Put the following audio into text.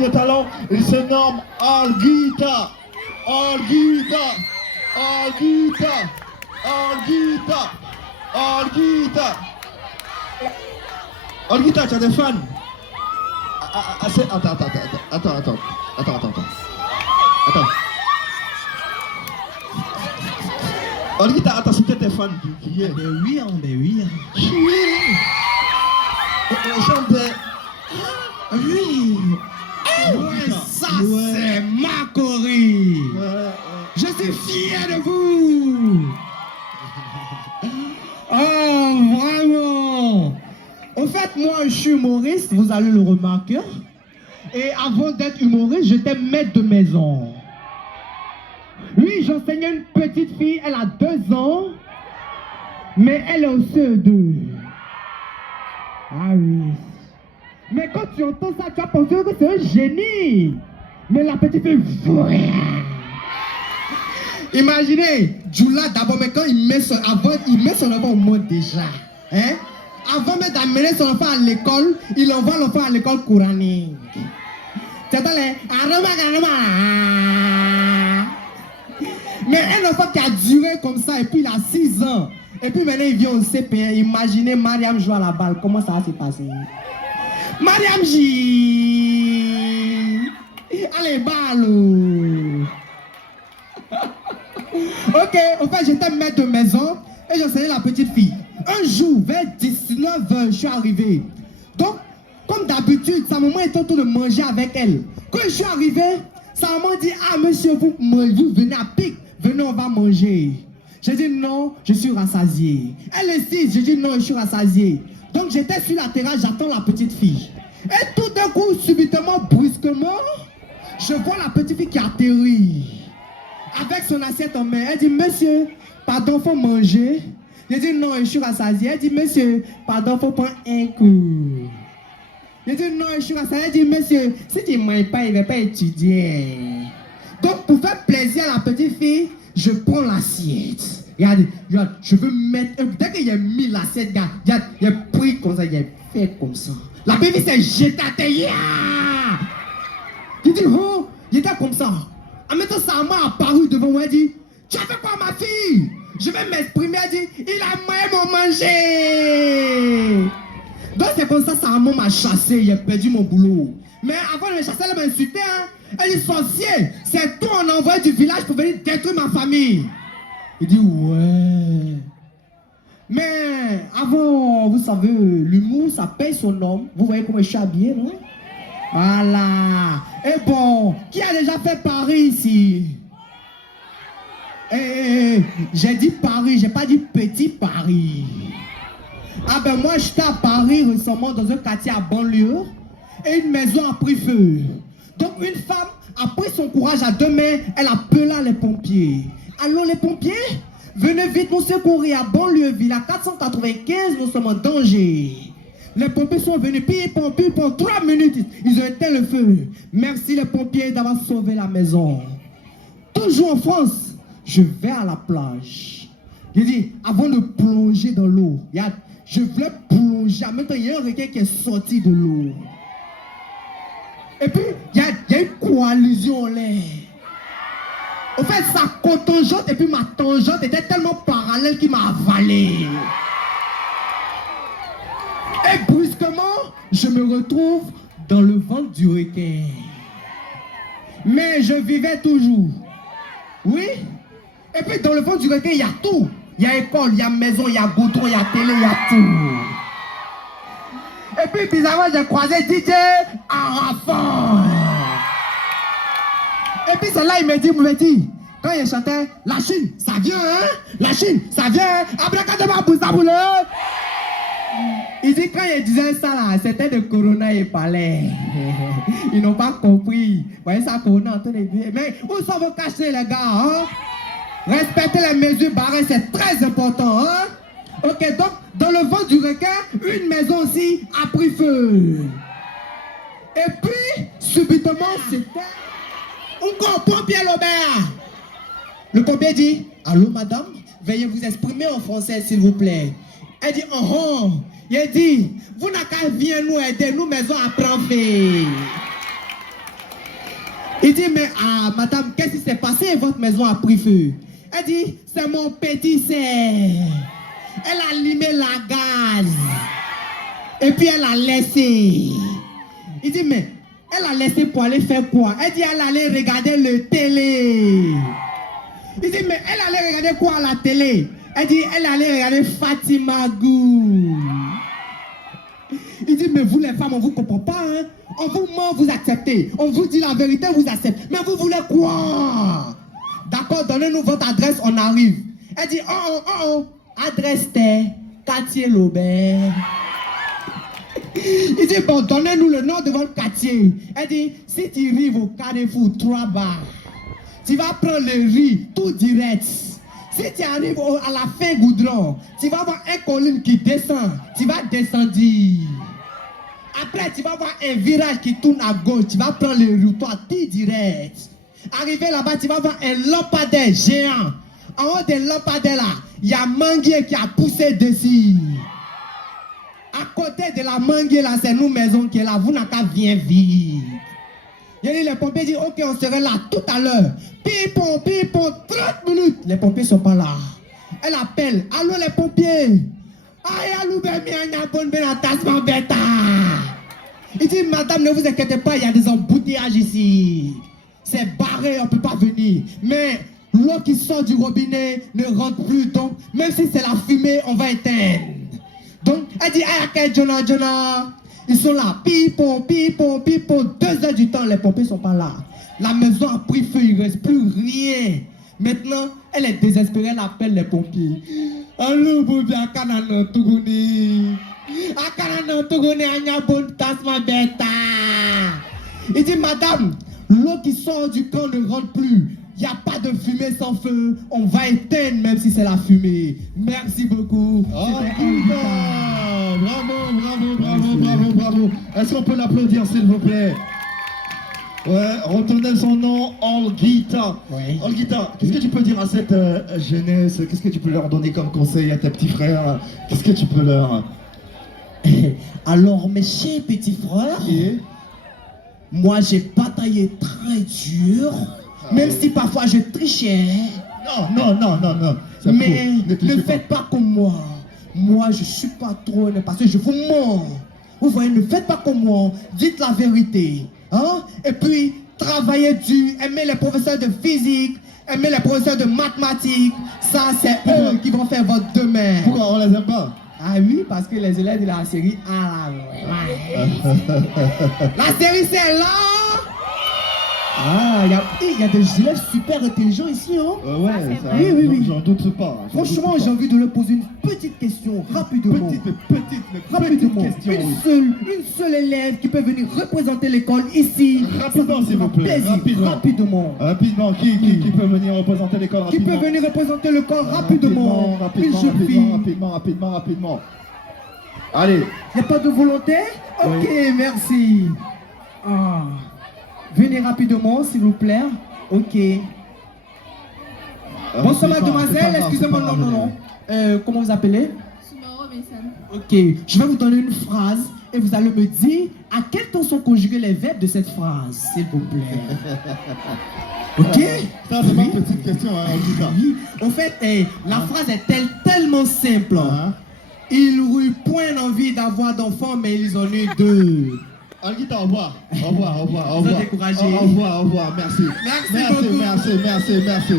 de talent, il se nomme Alguita. Alguita. Alguita. Alguita. Alguita. Alguita, tu as des fans? Attends. Alguita, attends, c'était tes fans qui est. Ben oui. Les gens de... Oui. Ouais, ça c'est ma Corée. Je suis fier de vous. Oh, vraiment. En fait, moi, je suis humoriste, vous allez le remarquer. Et avant d'être humoriste, j'étais maître de maison. Oui, j'enseignais une petite fille, elle a 2 ans. Mais elle est au CE2. Ah oui. Mais quand tu entends ça, tu vas penser que c'est un génie. Mais la petite fille... Imaginez, Jula d'abord, mais quand il met son enfant au monde déjà. Hein? Avant même d'amener son enfant à l'école, il envoie l'enfant à l'école coranique. C'est dans les... Mais un enfant qui a duré comme ça, et puis il a 6 ans. Et puis maintenant il vient au CP1. Imaginez Mariam joue à la balle. Comment ça va se passer? Mariam J. Allez, balle. Ok, en fait j'étais maître de maison et j'enseignais la petite fille. Un jour, vers 19h, je suis arrivé. Donc, comme d'habitude, sa maman était en train de manger avec elle. Quand je suis arrivé, sa maman dit, ah monsieur, vous venez à pic, venez on va manger. J'ai dit non, je suis rassasié. Elle insiste, j'ai dit non, je suis rassasié. Donc j'étais sur la terrasse, j'attends la petite fille. Et tout d'un coup, subitement, brusquement, je vois la petite fille qui atterrit. Avec son assiette en main. Elle dit, monsieur, pardon, faut manger. J'ai dit non, je suis rassasié. Elle dit, monsieur, pardon, faut prendre un coup. J'ai dit non, je suis rassasié. Elle dit, monsieur, si tu ne manges pas, il ne va pas étudier. Donc, pour faire plaisir à la petite fille, je prends l'assiette. Regarde, je veux mettre. Dès qu'il a mis l'assiette, regarde, il a pris comme ça, il a fait comme ça. La petite fille s'est jetée à terre. Yeah! J'ai dit, oh, il était comme ça. En même temps, sa maman a apparu devant moi. Elle dit, tu as fait quoi, ma fille? Je vais m'exprimer. Elle dit, il a mangé mon manger. Donc, c'est comme ça, sa maman m'a chassé. J'ai perdu mon boulot. Mais avant de me chasser, elle m'a insulté. Hein? Elle dit, sorcier, c'est toi, on a envoyé du village pour venir détruire ma famille. Il dit, ouais. Mais avant, vous savez, l'humour, ça paye son homme. Vous voyez comment je suis habillé, non? Voilà. Et bon, qui a déjà fait Paris ici? J'ai dit Paris, j'ai pas dit petit Paris. Ah ben moi j'étais à Paris récemment dans un quartier à banlieue et une maison a pris feu. Donc une femme a pris son courage à 2 mains, elle appela les pompiers. Allô les pompiers? Venez vite nous secourir à Banlieuville, à 495, nous sommes en danger. Les pompiers sont venus, puis pendant 3 minutes, ils ont éteint le feu. Merci les pompiers d'avoir sauvé la maison. Toujours en France, je vais à la plage. Je dis, avant de plonger dans l'eau, je voulais plonger. En même temps, il y a un requin qui est sorti de l'eau. Et puis, il y a une coalition en l'air. En fait, sa contingente et puis ma tangente étaient tellement parallèles qu'il m'a avalé. Et brusquement, je me retrouve dans le ventre du requin. Mais je vivais toujours. Oui. Et puis dans le ventre du requin, il y a tout. Il y a école, il y a maison, il y a goudron, il y a télé, il y a tout. Et puis bizarrement, j'ai croisé DJ Arafat. Et puis c'est là, il me dit, quand il chantait, la Chine, ça vient, hein? La Chine, ça vient. Abracadabra, boussaboule. Il dit quand il disait ça là, c'était de Corona et Palais. Ils n'ont pas compris. Vous voyez ça, Corona en train de dire. Mais où sont vos cachets les gars, hein? Respectez les mesures barrées, c'est très important, hein? Ok, donc dans le ventre du requin, une maison aussi a pris feu. Et puis, subitement, c'était un pompier Lobert. Le pompier dit, allô madame, veuillez vous exprimer en français s'il vous plaît. Elle dit, oh. Il dit, vous n'avez qu'à venir nous aider, nous maison à prendre feu. Il dit, mais madame, qu'est-ce qui s'est passé? Votre maison a pris feu. Elle dit, c'est mon petit sœur. Elle a allumé la gaz. Et puis elle a laissé. Il dit, mais elle a laissé pour aller faire quoi? Elle dit, elle allait regarder le télé. Il dit, mais elle allait regarder quoi à la télé? Elle dit, elle allait regarder Fatima Gou. Il dit, mais vous les femmes, on ne vous comprend pas, hein? On vous ment, vous acceptez. On vous dit la vérité, vous acceptez. Mais vous voulez quoi? D'accord, donnez-nous votre adresse, on arrive. Elle dit, oh. Adresse t'es quartier Laubert. Il dit, bon, donnez-nous le nom de votre quartier. Elle dit, si tu arrives au Carrefour 3 bars, tu vas prendre le riz tout direct. Si tu arrives à la fin goudron, tu vas voir un colline qui descend. Tu vas descendre. Après, tu vas voir un virage qui tourne à gauche. Tu vas prendre le routoir tout direct. Arrivé là-bas, tu vas voir un lampadaire géant. En haut des lampadaires là, il y a un manguier qui a poussé dessus. À côté de la manguier là, c'est nous maison qui est là. Vous n'avez qu'à bien vivre. Les pompiers disent, ok, on serait là tout à l'heure. Pipon, 30 minutes. Les pompiers ne sont pas là. Elle appelle, allô les pompiers. Aïe, allô, il dit, madame, ne vous inquiétez pas, il y a des embouteillages ici. C'est barré, on ne peut pas venir. Mais l'eau qui sort du robinet ne rentre plus. Donc, même si c'est la fumée, on va éteindre. Donc, elle dit, aïe, Jonah. Ils sont là, pipon, 2 heures du temps, les pompiers ne sont pas là. La maison a pris feu, il ne reste plus rien. Maintenant, elle est désespérée, elle appelle les pompiers. Allô, Bobi, Akana Tuguni. Akana Tuguni, Anyabon, Tasma Beta. Il dit, madame, l'eau qui sort du camp ne rentre plus. Il n'y a pas de fumée sans feu. On va éteindre même si c'est la fumée. Merci beaucoup. Oh, bravo. Est-ce qu'on peut l'applaudir, s'il vous plaît? Ouais, retenez son nom, Olguita. Ouais. Olguita, qu'est-ce que tu peux dire à cette jeunesse? Qu'est-ce que tu peux leur donner comme conseil à tes petits frères? Qu'est-ce que tu peux leur... Alors, mes chers petits frères, moi j'ai bataillé très dur, même si parfois je trichais. Non. Mais ne faites pas comme moi. Moi, je ne suis pas trop honnête parce que je vous mens. Vous voyez, ne faites pas comme moi. Dites la vérité. Hein? Et puis, travaillez dur. Aimez les professeurs de physique. Aimez les professeurs de mathématiques. Ça, c'est eux qui vont faire votre demain. Pourquoi on les aime pas? Ah oui, parce que les élèves de la série la série, c'est là. Ah, il y a des élèves super intelligents ici, hein? Ouais, ça, oui. J'en doute pas. Franchement, j'ai envie de leur poser une petite question, rapidement. Petite question. Une seule élève qui peut venir représenter l'école ici. Rapidement, s'il vous plaît. Rapidement. Rapidement. Qui peut venir représenter l'école rapidement? Qui peut venir représenter l'école rapidement? Une jeune fille. Rapidement. Allez. Il n'y a pas de volontaire? Ok, Oui. merci. Venez rapidement, s'il vous plaît. Ok. Bonsoir, mademoiselle. Excusez-moi, non. Comment vous appelez? Ok. Je vais vous donner une phrase et vous allez me dire à quel temps sont conjugués les verbes de cette phrase, s'il vous plaît. Ok? Ça, c'est ma petite question, Olguita. Oui. En fait, la phrase est tellement simple. Ils n'eurent point envie d'avoir d'enfants, mais ils en eurent 2. Olguita, au revoir. Vous êtes découragé. Au revoir, merci. Merci beaucoup. Merci.